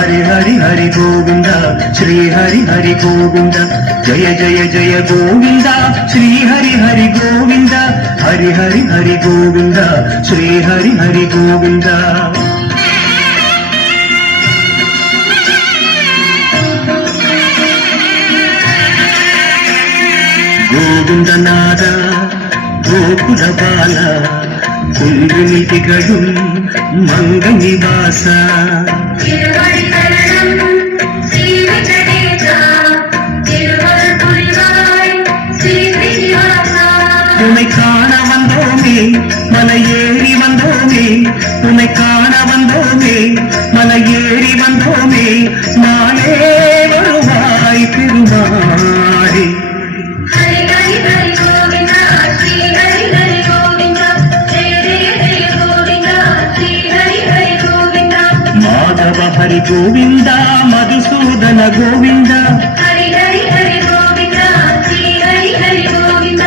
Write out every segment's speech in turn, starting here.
हरि हरि हरि गोविंद श्री हरि हरि गोविंद जय जय जय गोविंद श्री हरि हरि गोविंद हरि हरि हरि गोविंद श्री हरि हरि गोविंद गोविंदनाद गोकुल बाला कुंडलितिगळु मंग निवास உன்னை காண வந்தோமே மலை ஏறி வந்தோமே உன்னை காண வந்தோமே மலை ஏறி வந்தோமே நாளே வருவாய் பெருமாளே माधव हरि गोविंद मधुसूदन गोविंद हरि हरि हरि गोविंद श्री हरि हरि गोविंद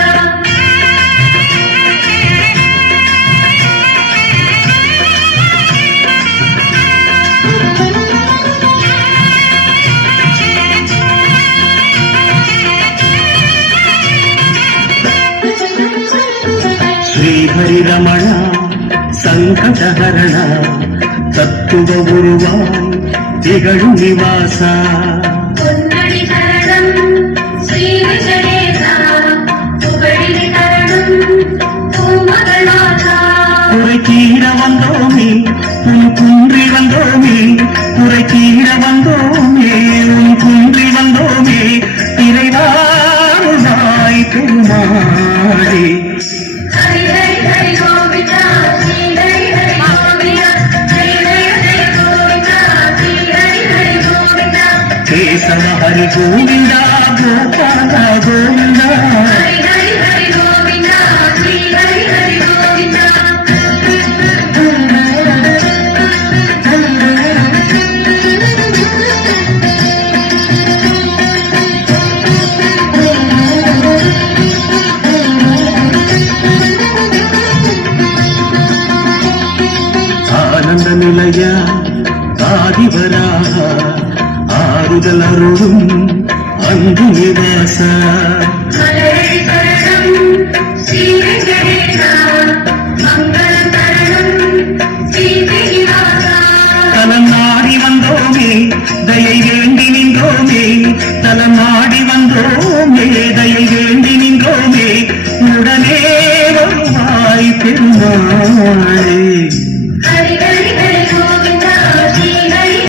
श्री हरि रमण संकटहरण तत्व गुरुवाय तिगळु निवास कुறை தீர வந்தோமே உன் குன்றி வந்தோமே குறை தீர வந்தோமே உன் குன்றி வந்தோமே இறைவாய் பெருமாளே केशव हरि गोविंद गोपाल गोविंद हरि हरि हरि गोविंद श्री हरि हरि गोविंद आनंद निलय आदिवराह आरुदलरुडुम अंधु निवास तलनाडी वंदोमे दयै वेंडी निंदोमे तलनाडी वंदोमे दयै वेंडी निंदोमे उडने वरुवाय पेरुमाळे